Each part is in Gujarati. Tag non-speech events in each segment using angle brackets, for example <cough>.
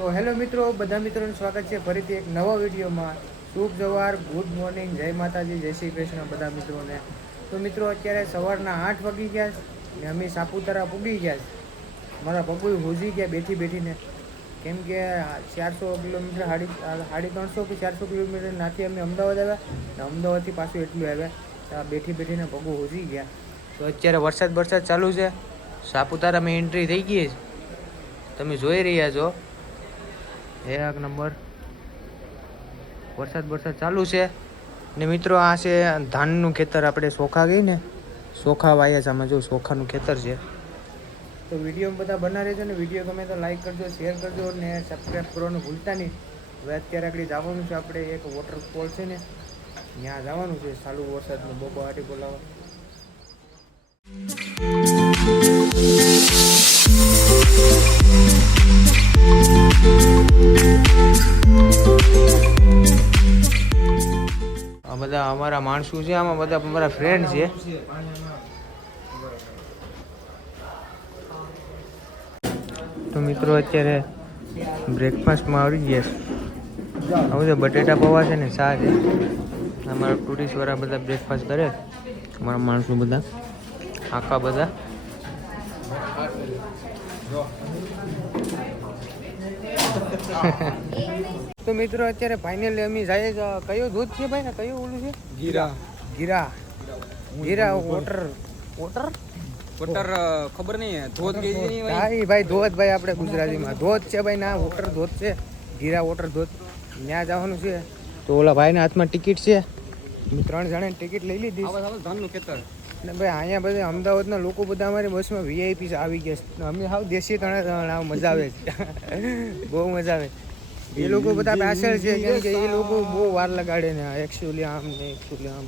તો હેલો મિત્રો, બધા મિત્રોનું સ્વાગત છે ફરીથી એક નવા વિડીયોમાં. શુભ જવાર ગુડ મોર્નિંગ, જય માતાજી, જય શ્રી કૃષ્ણ બધા મિત્રોને. તો મિત્રો, અત્યારે સવારના આઠ વાગી ગયા ને અમે સાપુતારા પૂગી ગયા મારા પગુ હોજી ગયા બેઠી બેઠીને. કેમ કે ચારસો કિલોમીટર સાડી સાડી ત્રણસો કે ચારસો કિલોમીટર નાથી અમે અમદાવાદ આવ્યા ને અમદાવાદથી પાછું એટલું આવ્યા. બેઠી બેઠીને પગુ હોજી ગયા. તો અત્યારે વરસાદ વરસાદ ચાલુ છે. સાપુતારામાં એન્ટ્રી થઈ ગઈ છે. તમે જોઈ રહ્યા છો. એક નંબર. વરસાદ વરસાદ ચાલુ છે. ને મિત્રો, આ છે ધાનનું ખેતર આપણે સોખા ગઈ ને. સોખા વાયા છે, આમાં જો સોખાનું ખેતર છે. તો વીડિયો બધા બના રહેજો ને. વીડિયો ગમે તો લાઈક કરજો શેર કરજો ને સબસ્ક્રાઈબ કરવાનું ભૂલતા નહીં. હવે અત્યારે આગળ જવાનું છે, આપણે એક વોટરફોલ છે ને. ત્યાં જવાનું છે, ચાલુ વરસાદનું બોબો હાટી બોલાવવા બધા અમારા માણસો છે, આમાં બધા અમારા ફ્રેન્ડ છે. તો મિત્રો અત્યારે બ્રેકફાસ્ટમાં આવી ગયા છે. આવું બધા બટેટા પૌવા છે ને શા છે. અમારા ટુરિસ્ટવાળા બધા બ્રેકફાસ્ટ કરે અમારા માણસો બધા. આખા બધા. <laughs> તો મિત્રો અત્યારે ફાઇનલી અમે જાય છે કયો દૂધ છે ભાઈ ને? કયું ઓલું છે? Gira. Gira. Gira water water water ખબર નહીં. ધોધ કે ભાઈ ભાઈ ધોધ ભાઈ આપણે ગુજરાતીમાં. ધોધ છે ભાઈ ના વોટર ધોધ છે. ગીરા વોટર ધોધ. ત્યાં જવાનું છે. તો ઓલા ભાઈના હાથમાં ટિકિટ છે. ત્રણ જણાની ટિકિટ લઈ લીધી. ધાનનું ખેતર. ને ભાઈ અહીંયા બધા અમદાવાદના લોકો બધા અમારી બસમાં વીઆઈપી આવી ગયા છે. અમે સાવ દેશી તણે મજા આવે છે. <laughs> બહુ મજા આવે. એ લોકો બધા પાછળ છે કેમ કે એ લોકો બહુ વાર લગાડે ને એકચ્યુઅલી આમ ને એકચ્યુઅલી આમ.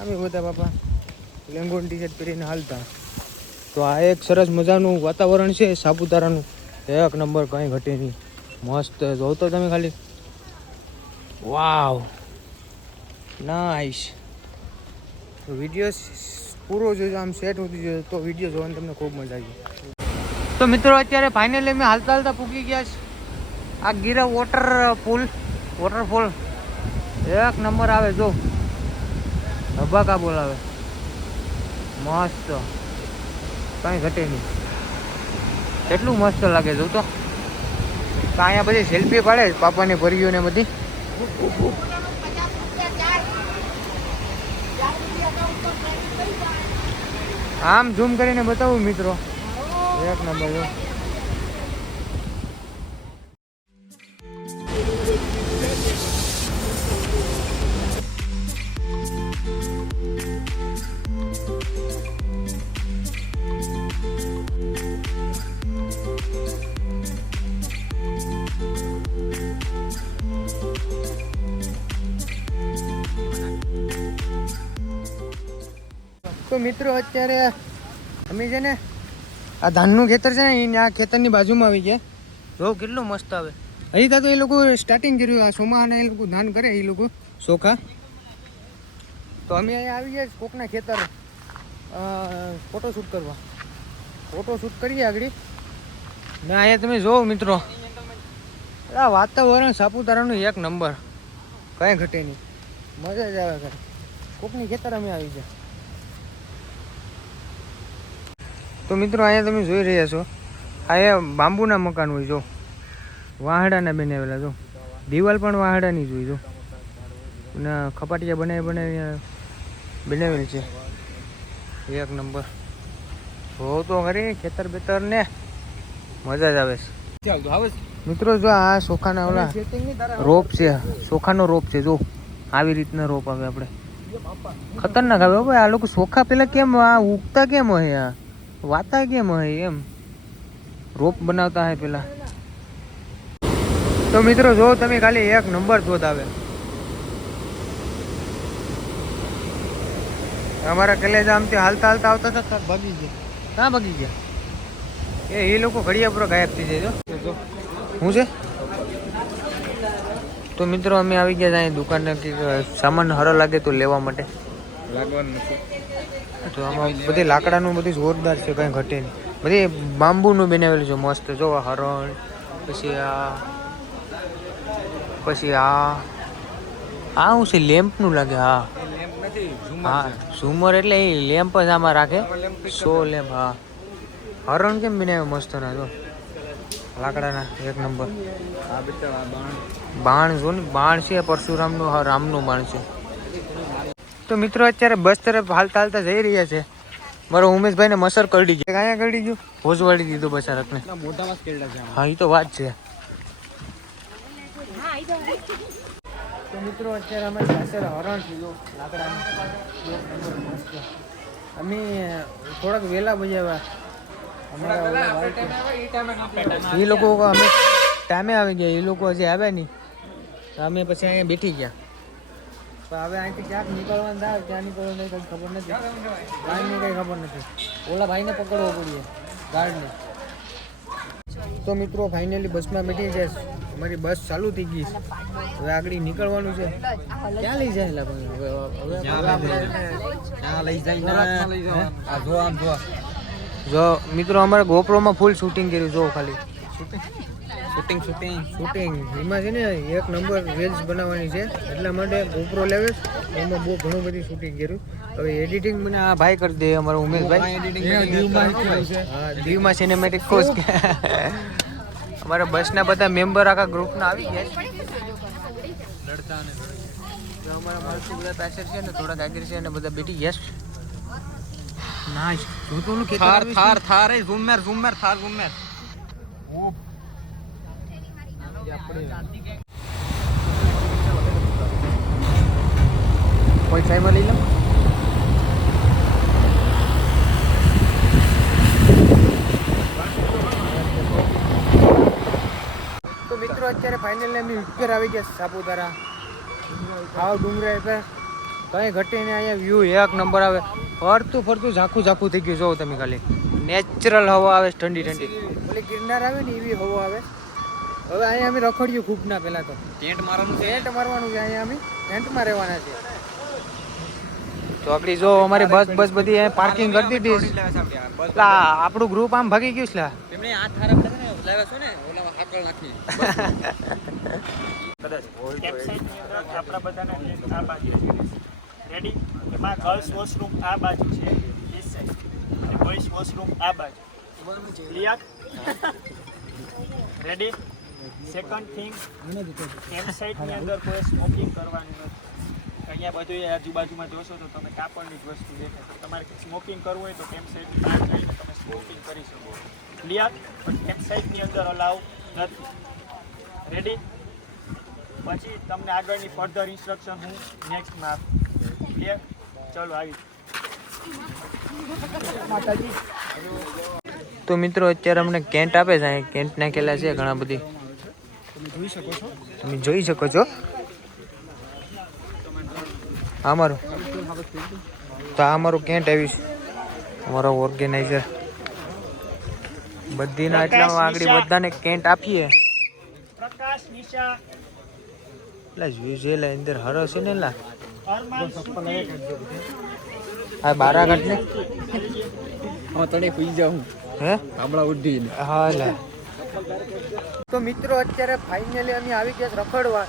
અમે બધા બાપા લેંગોન ટી શર્ટ પહેરીને હાલતા. તો આ એક સરસ મજાનું વાતાવરણ છે સાપુતારાનું. એક નંબર કંઈ ઘટે નહીં. મસ્ત જોતો તમે ખાલી. વાવ. નાઈસ તો વીડિયો પૂરો જોજો આમ સેટ હોતી જોઈએ તો વીડિયો જોવાની તમને ખૂબ મજા આવી. તો મિત્રો અત્યારે ફાઇનલી અમે હાલતા હાલતા પૂકી ગયા છે આ ગીરા વોટર પુલ વોટરફોલ એક નંબર આવે, જો. ધબાકા બોલાવે. મસ્ત. કાંઈ ઘટે નહીં. કેટલું મસ્ત લાગે જો તો અહીંયા બધી સેલ્ફી પાડે, પાપાની ભરીઓ ને બધી. આમ ઝૂમ કરીને બતાવું મિત્રો. એક નંબર તો મિત્રો અત્યારે અમે છે ને આ ધાનનું ખેતર છે ને એને આ ખેતરની બાજુમાં આવી ગયા. જો કેટલો મસ્ત આવે. હજી તો એ લોકો સ્ટાર્ટિંગ કર્યું આ સોમાને એ લોકો ધાન કરે એ લોકો ચોખા તો અમે અહીંયા આવી ગયા કોકના ખેતર ફોટોશૂટ કરવા. ફોટોશૂટ કરીએ આગળ. ને અહીંયા તમે જોવો મિત્રો. આ વાતાવરણ સાપુતારાનું એક નંબર. કાંઈ ઘટે નહીં. મજા જ આવે કરે કોકની ખેતર અમે આવી ગયા. તો મિત્રો અહીંયા તમે જોઈ રહ્યા છો, અહીંયા બાંબુના મકાન હોય જો. વાહડાના બનાવેલા જો. દિવાલ પણ વાહડાની જોઈ જો. અને ખપાટિયા બનાવી બનાવી બનાવેલી છે. એક નંબર. હો તો ખરી, ખેતર બેતર ને મજા જ આવે છે. મિત્રો જો આ સોખાના ઓલા રોપ છે, સોખાનો રોપ છે જો. આવી રીતના રોપ આવે આપણે. ખતરનાક આવે આ લોકો સોખા પેલા કેમ, આ ઉગતા કેમ હોય આ? વાતા કેમ હોય એમ? રોપ બનાવતા હોય પેલા. તો મિત્રો જો તમે ખાલી એક નંબર જોત આવે અમારા કલેજા આમથી હાલતા હાલતા આવતા હતા ભાગી ગયા. ક્યાં ભાગી ગયા? એ એ લોકો ઘડિયા પૂરા ગાયબ થઈ જાય જો. શું છે? તો મિત્રો અમે આવી ગયા ત્યાં દુકાને સામાન હરો લાગે તો લેવા માટે. લાગવાનું નથી. તો આમાં બધી લાકડાનું બધી જોરદાર છે કંઈ ઘટે નહીં. બધી બાંબુનું બનાવેલું છે મસ્ત. જો હરણ પછી આ પછી આ. આ શું છે લેમ્પનું લાગે? હા. હા ઝુમર એટલે એ લેમ્પ જ આમાં રાખે. સો લેમ્પ હા. હરણ કેમ બનાવ્યો મસ્ત ના જો. લાકડાના એક નંબર. બાણ જો ને બાણ છે પરશુરામનું હા રામનું બાણ છે. તો મિત્રો અત્યારે બસ તરફ હાલતા હાલતા જઈ રહ્યા છે. મારો ઉમેશભાઈને મસર કરડી ગયા અહીંયા કરડી ગયું? ભોજવાડી દીધું બચારકને છે. હા એ તો વાત છે. તો મિત્રો અત્યારે અમે પાછળ હરણ થયું જો અમે થોડાક વહેલા બજાવ્યા. એ લોકો અમે ટાઈમે આવી ગયા એ લોકો હજી આવ્યા નહીં. અમે પછી અહીંયા બેઠી ગયા. પણ હવે અહીંથી ક્યાંક નીકળવાનું થાય ક્યાં નીકળવાનું કંઈ ખબર નથી. ભાઈને કંઈ ખબર નથી. ઓલા ભાઈને પકડવો પડીએ ગાર્ડને તો મિત્રો ફાઇનલી બસમાં બેઠી છે. અમારી બસ ચાલુ થઈ ગઈ છે. હવે આગળ નીકળવાનું છે. ક્યાં લઈ જાય એલા ભાઈ? હવે હવે લઈ જાય. જો મિત્રો અમારે ગોપરોમાં ફૂલ શૂટિંગ કર્યું. જો ખાલી. શૂટિંગ શૂટિંગ શૂટિંગ એમાં છે ને એક નંબર રીલ્સ બનાવવાની છે. એટલા માટે ગોપ્રો લેવે. એમાં બહુ ઘણું બધું શૂટિંગ કર્યું. હવે એડિટિંગ મને આ ભાઈ કરી દે અમારો ઉમેશભાઈ. editing દીવમાં સિનેમેટિક કોર્સ અમારા બસના બધા મેમ્બર આખા ગ્રુપના આવી ગયા છે. લડતા અને તો અમારા માણસો બધા પેસેન્જર છે ને થોડાક આગળ છે અને બધા બેઠી ગયા છે. ના જોતો થાર થાર થાર એ ઝુમ્મેર ઝુમ્મેર થાર ઝુમ્મેર કોઈ સાઈડમાં લઈ લો. તો મિત્રો, અત્યારે ફાઇનલ એમની ઉપર આવી ગયા સાપુતારા. આવ ડુંગરા પર કઈ ઘટીને અહીંયા વ્યૂ એક નંબર આવે. ફરતું ફરતું ઝાંખું ઝાંખું થઈ ગયું જોવો તમે ખાલી. નેચરલ હવા આવે, ઠંડી ઠંડી. ઓલી ગિરનાર આવે ને એવી હવા આવે. હવે અહીંયા અમે રખડ્યું ખૂબ ના પહેલા તો. ટેન્ટ મારવાનું છે? ટેન્ટ મારવાનું છે અહીંયા અમે. ટેન્ટમાં રહેવાના છે તો આગળ જો અમારી બસ બસ બધી અહીંયા પાર્કિંગ કરી દીધી. લા આપણું ગ્રુપ આમ ભાગી ગયું છે લા. એમણે આ થારા ને લાવ્યા છો ને ઓલામાં હાકળ નાખી. અંદર આપણા બધાના આ બાજુ છે. રેડી એમાં ગર્લ્સ વોશરૂમ આ બાજુ છે. અને વોશરૂમ આ બાજુ. ક્લિયર રેડી સેકન્ડ થિંગ કેમ્પસાઇટની અંદર કોઈ સ્મોકિંગ કરવાનું નથી. અહીંયા બધું આજુબાજુમાં જોશો તો તમે કાપડની જ વસ્તુ દેખાય. તમારે સ્મોકિંગ કરવું હોય તો કેમ્પસાઇટની બહાર જઈને તમે સ્મોકિંગ કરી શકો. ક્લિયર પણ કેમ્પસાઇટની અંદર અલાવ નથી. રેડી પછી તમને આગળની ફર્ધર ઇન્સ્ટ્રક્શન હું નેક્સ્ટમાં આપીશ ક્લિયર ચલો, આવી. તો મિત્રો અત્યારે અમને કેન્ટ આપે છે અહીં કેન્ટ નાખેલા છે ઘણા બધી. તમે જોઈ શકો છો. આ મારું. તો આ અમારું કેન્ટ આવ્યું છે. અમારો ઓર્ગેનાઇઝર. બધીના એટલા આગળ બધાને કેન્ટ આપીએ. પ્રકાશ નિશા. એટલે અંદર હરો છે ને લા. હા સુતી આ બારાઘાટ ને? હું તને પી જાઉં. હે? ગામડા ઉઠી હા લા તો મિત્રો અત્યારે ફાઇનલી અમે આવી ગયા રખડવા.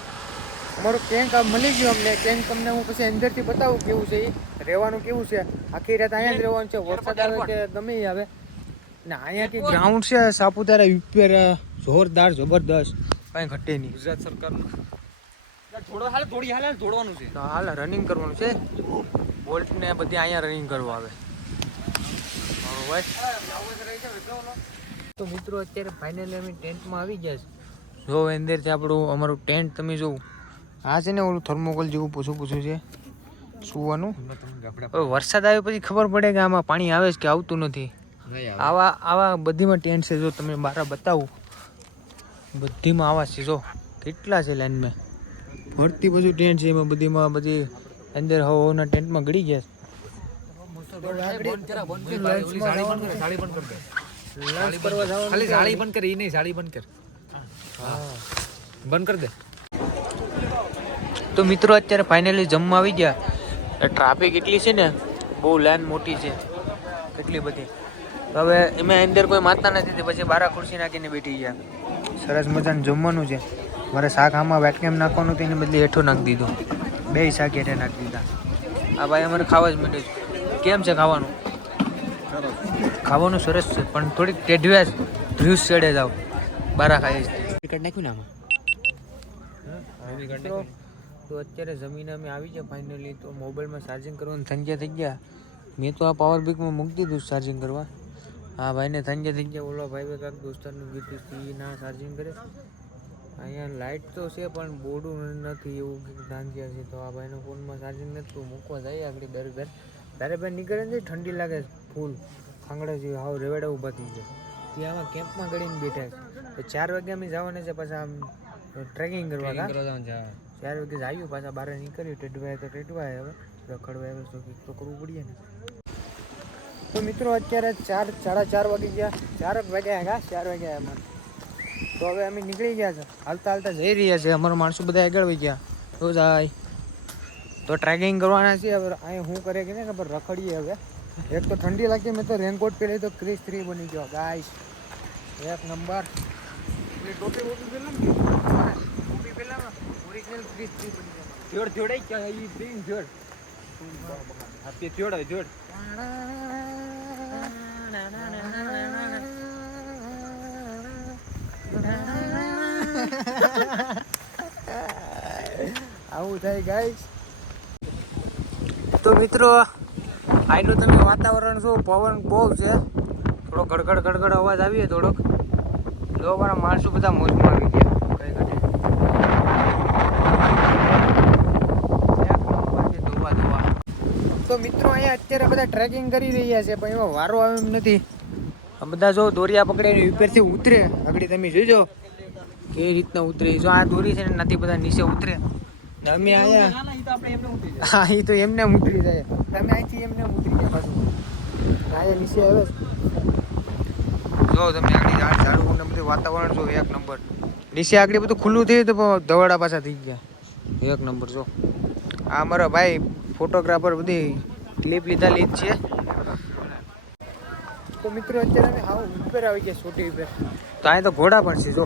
અમારું કેન્ક આ મળી ગયું અમને. કેન્ક તમને હું પછી અંદરથી બતાવું કેવું છે એ. રહેવાનું કેવું છે? આખી રાત અહીંયા જ રહેવાનું છે. વરસાદ આવે કે ગમે આવે. ને અહીંયાથી ગ્રાઉન્ડ છે સાપુતારા ઉપર જોરદાર જબરદસ્ત. કાંઈ ઘટે નહીં. ગુજરાત સરકારનું. થોડો હાલ થોડી હાલ થોડવાનું છે. હાલ રનિંગ કરવાનું છે. બોલ્ટ ને બધી અહીંયા રનિંગ કરવા આવે. તો મિત્રો અત્યારે ફાઇનલી અમે ટેન્ટમાં આવી ગયા છે જો અંદરથી આપણું અમારું ટેન્ટ તમે જોવું આ છે ને ઓલું થર્મોકોલ જેવું પૂછું પૂછું છે. સુવાનું. હવે વરસાદ આવ્યો પછી ખબર પડે કે આમાં પાણી આવે છે કે આવતું નથી. આવા. આવા બધીમાં ટેન્ટ છે જો તમે મારા બતાવું. બધીમાં આવા છે જો. કેટલા છે લાઈનમાં ફરતી બધું ટેન્ટ છે એમાં બધીમાં બધી અંદર હવાના ટેન્ટમાં ગળી ગયા લંચ કરવા જવાનું. ખાલી જાળી બંધ કર એ નહીં જાળી બંધ કર. બંધ કર દે. તો મિત્રો અત્યારે ફાઇનલી જમવા આવી ગયા. ટ્રાફિક એટલી છે ને બહુ લાઈન મોટી છે. કેટલી બધી. હવે એમાં અંદર કોઈ માતા નથી પછી બારા ખુરશી નાખીને બેઠી ગયા. સરસ મજાનું જમવાનું છે. મારે શાક આમાં વેટકેમ નાખવાનું હતું એને બદલે હેઠું નાખી દીધું. બે શાક હેઠે નાખી દીધા. આ ભાઈ અમારે ખાવા જ મળ્યું છે. કેમ છે ખાવાનું? ખાવાનું સરસ છે પણ થોડીક ટેઢવ્યા ધ્યુસ ચડે જાવ બારા ખાઈ છે નાખ્યું ને આમાં? તો અત્યારે જમીન અમે આવી ગયા ફાઇનલી તો મોબાઈલમાં ચાર્જિંગ કરવાનું થંજ્યા થઈ ગયા. મેં તો આ પાવર બેંકમાં મૂકી દીધું ચાર્જિંગ કરવા. હા ભાઈને થંજ્યા થઈ ગયા. ઓલો ભાઈ કાંક દોસ્તારનું કીધું ઈ ના ચાર્જિંગ કરે. અહીંયા લાઇટ તો છે પણ બોર્ડું નથી એવું કંઈક ધાંધ્યા છે. તો આ ભાઈનો ફોનમાં ચાર્જિંગ નથી મૂકવા જાય આગળ દર દર તારે ભાઈ નીકળે ને ઠંડી લાગે ફૂલ ખાંગડા જેવી હાવ રેવાડા ઊભા થઈ જાય. ત્યાં આમાં કેમ્પમાં ગળીને બેઠા છે. તો ચાર વાગે અમે જવાના છે પાછા આમ ટ્રેકિંગ કરવા ચાર વાગે આવ્યું પાછા બહાર નીકળ્યું ટેટવાય તો ટેટવાય હવે. રખડવાય હવે તો તો કરવું પડીએ ને. તો મિત્રો અત્યારે ચાર સાડા ચાર વાગી ગયા. ચાર વાગ્યા હા ચાર વાગ્યા અમારે. તો હવે અમે નીકળી ગયા છે. હાલતા હાલતા જઈ રહ્યા છે. અમારા માણસો બધા આગળ વહી ગયા. તો જાય. તો ટ્રેકિંગ કરવાના છે હવે અહીં શું કરે કે ને ખબર રખડીએ હવે. એક તો ઠંડી લાગી મેં તો રેનકોટ પહેરી તો ક્રિસ થ્રી બની ગયો. ગાઈસ એક નંબર ટોપી વોપી પહેલા ટોપી પહેલા ઓરિજિનલ ક્રિસ થ્રી બની ગયો. જોડ જોડાઈ ગયા ઈ બેન જોડ. આપી જોડ હવે જોડ. <laughs> આવું થાય ગાઈસ તો મિત્રો, આજનું તમે વાતાવરણ શું પવન બહુ છે. થોડો ગડગડ ગડગડ અવાજ આવીએ થોડોક. જો મારા માણસો બધા મોજમાં આવી ગયા. કઈ ઘટે. તો મિત્રો, અહીંયા અત્યારે બધા ટ્રેકિંગ કરી રહ્યા છે, પણ એમાં વારો આવે એમ નથી. બધા જો દોરિયા પકડીને ઉપરથી ઉતરે. આગળ તમે જોઈજો કેવી રીતના ઉતરે. જો આ દોરી છે ને નથી બધા નીચે ઉતરે. અમે અહીંયા હા એ તો એમને એમ ઉતરી જાય. તમે અહીંથી એમને એમ ઉતરી જાય પાછું. અહીંયા નીચે આવે જો તમે આગળ ઝાડ ને બધું વાતાવરણ જો એક નંબર. નીચે આગળ બધું ખુલ્લું થયું તો ધવાડા પાછા થઈ ગયા. એક નંબર જો. આ અમારા ભાઈ ફોટોગ્રાફર બધી ક્લિપ લીધા લીધ છે. તો મિત્રો અત્યારે અમે હાવ ઉપર આવી ગયા છોટી ઉપર. તો અહીં તો ઘોડા પણ છે જો.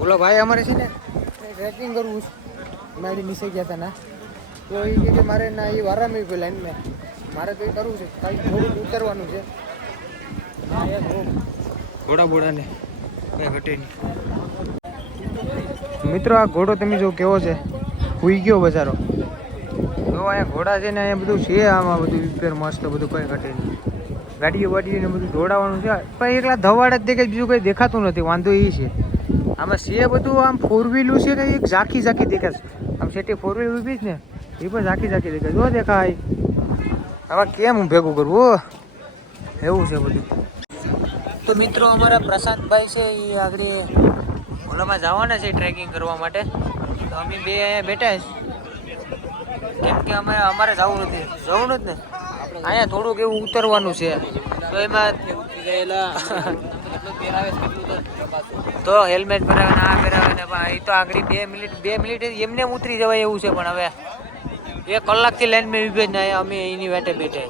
ઓલો ભાઈ અમારે છે ને ટ્રેકિંગ કરવું છે. મારી નીચે ગયા હતા ના. તો એ કે મારે ના, એ વારામાં ગયો લાઈનમાં મારે એ કરવું છે. કાંઈ થોડુંક ઉતરવાનું છે. ઘોડા બોડાને. કંઈ ઘટે નહીં. મિત્રો, આ ઘોડો તમે જો કેવો છે? હુઈ ગયો બજારો. જો અહીંયા ઘોડા છે ને, અહીંયા બધું છે આમાં બધું રિપેર મસ્ત, બધું કંઈ ઘટે નહીં. ગાડીઓ વાડીઓ ને બધું દોડાવવાનું છે. પણ એકલા ધવાડ જ દેખાય, બીજું કંઈ દેખાતું નથી. વાંધો એ છે. આમાં છે બધું આમ ફોર વ્હીલું છે ને એક ઝાંખી ઝાંખી દેખાશે આમ સેટી ફોર વ્હીલ ઊભી જ ને એ પણ ઝાંખી ઝાંખી દેખાય જો દેખાય. આમાં કેમ હું ભેગું કરવું એવું છે બધું. તો મિત્રો અમારા પ્રશાંતભાઈ છે એ આગળ ઓલામાં જવાના છે ટ્રેકિંગ કરવા માટે. તો અમે બે અહીંયા બેઠા છે. કેમ કે અમે અમારે જવું નથી. જવું નથી ને? અહીંયા થોડુંક એવું ઉતરવાનું છે. તો એમાં તો હેલ્મેટ પહેરાવે ના આ પહેરાવે ને પણ એ તો આગળ બે મિનિટ બે મિનિટ એમને ઉતરી જવાય એવું છે પણ હવે. એક કલાકથી લાઈન મેં ઉભે ના અમે એની વાટે બેઠા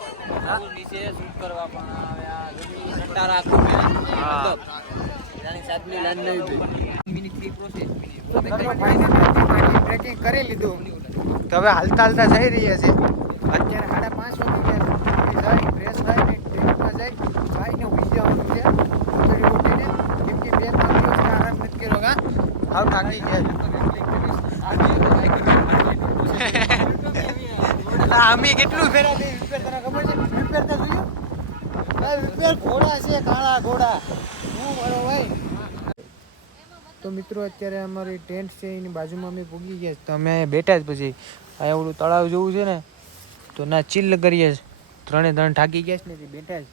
તો હવે હાલતા હાલતા જઈ રહ્યા છે. અત્યારે સાડા પાંચ વાગે જાય ફ્રેશ થાય ને ટ્રેનમાં જાય ખાઈને ઉઈ જવાનું છે ઉતરી ઉઠીને કેમ કે બે અમે કેટલું ખબર છે? તે ઘોડા છે, કાળા ઘોડા. હું ભાઈ. તો મિત્રો, અત્યારે અમારી ટેન્ટ છે, એની બાજુમાં અમે પૂગી ગયા. તો અમે બેઠા જ પછી. આ ઓલું તળાવ જેવું છે ને, તો ના, ચિલ્લ કરીએ. ત્રણે ત્રણ થાકી ગયા છે ને, બેઠા જ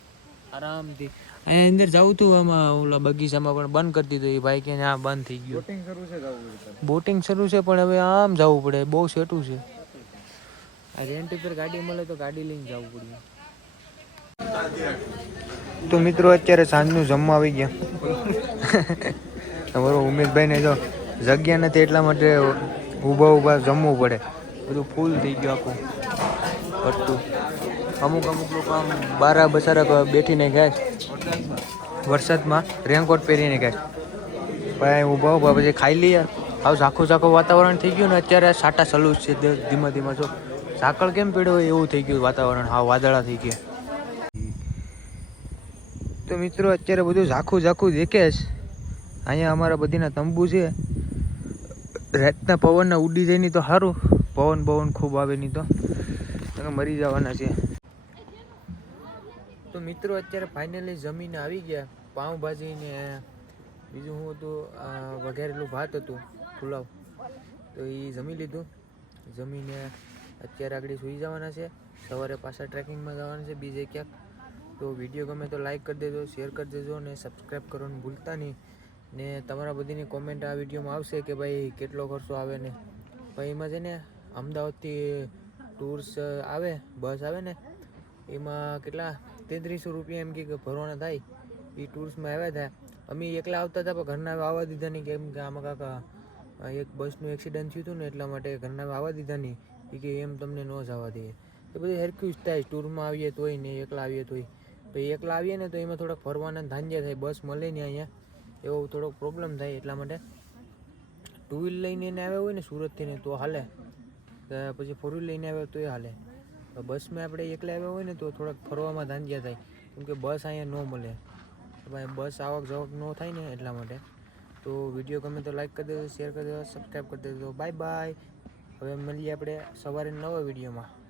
આરામથી. અહીંયા અંદર જવું હતું આમાં ઓલા બગીચામાં પણ બંધ કરી દીધું. એ ભાઈ કે આ બંધ થઈ ગયું. બોટિંગ શરૂ છે પણ હવે આમ જવું પડે. બહુ સેટું છે. આ રેન્ટ ઉપર ગાડી મળે તો ગાડી લઈને જવું પડે. તો મિત્રો અત્યારે સાંજનું જમવા આવી ગયા. તમારો ઉમેશભાઈને જો જગ્યા નથી એટલા માટે ઊભા ઊભા જમવું પડે. બધું ફૂલ થઈ ગયું આખું. ભરતું. અમુક અમુક લોકો આમ બારા બસારા બેઠીને ગયા. વરસાદમાં રેનકોટ પહેરીને ગયા ભાઈ ઊભા ઊભા પછી ખાઈ લઈએ. આવું ઝાખું ઝાખું વાતાવરણ થઈ ગયું ને અત્યારે સાટા ચાલુ છે ધીમા ધીમા જો. ઝાકળ કેમ પીડ્યો એવું થઈ ગયું વાતાવરણ. હા, વાદળા થઈ ગયા. તો મિત્રો, અત્યારે બધું ઝાખું ઝાખું દેખે છે. અહીંયા અમારા બધીના તંબુ છે. રાતના પવનના ઉડી જાય નહીં તો સારું. પવન પવન ખૂબ આવે નહીં તો. મરી જવાના છે તો મિત્રો અત્યારે ફાઇનલી જમીને આવી ગયા. પાઉંભાજી ને બીજું શું હતું વઘારેલું ભાત હતું, પુલાવ. તો એ જમી લીધું. જમીને અત્યારે આગળ સૂઈ જવાના છે. સવારે પાછા ટ્રેકિંગમાં જવાના છે બીજે ક્યાંક. તો વીડિયો ગમે તો લાઈક કરી દેજો, શેર કરી દેજો ને સબસ્ક્રાઈબ કરવાનું ભૂલતા નહીં. ને તમારા બધીની કોમેન્ટ આ વિડીયોમાં આવશે કે ભાઈ કેટલો ખર્ચો આવે ને. ભાઈ એમાં છે ને અમદાવાદથી ટૂર્સ આવે બસ આવે ને. એમાં કેટલા તેત્રીસો રૂપિયા એમ કે ભરવાના થાય. એ ટૂર્સમાં આવ્યા હતા અમે એકલા આવતા હતા, પણ ઘરના આવવા દીધા નહીં. કેમ કે આમાં કાકા એક બસનું એક્સિડન્ટ થયું હતું ને, એટલા માટે ઘરના આવવા દીધા નહીં. કે એમ તમને ન જવા દે. તો બધું હેરક્યુઝ થાય. ટૂરમાં આવીએ તોય ને એકલા આવીએ તોય. પછી એકલા આવીએ ને તો એમાં થોડાક ફરવાના ધાંજ્યા થાય. બસ મળે ને અહીંયા. એવો થોડોક પ્રોબ્લેમ થાય એટલા માટે. ટુ વ્હીલ લઈને એને આવ્યા હોય ને, સુરતથી ને, તો હાલે. પછી ફોર વ્હીલ લઈને આવ્યા તો એ હાલે. બસમાં આપણે એકલા આવ્યા હોય ને તો થોડાક ફરવામાં ધાંધ્યા થાય. કેમ કે બસ અહીંયા ન મળે. ભાઈ બસ આવક જવક ન થાય ને એટલા માટે. તો વીડિયો ગમે તો લાઈક કરી દેજો શેર કરી દેજો સબસ્ક્રાઈબ કરી દેજો. બાય બાય હવે મળીએ આપણે સવારે નવા વિડીયોમાં.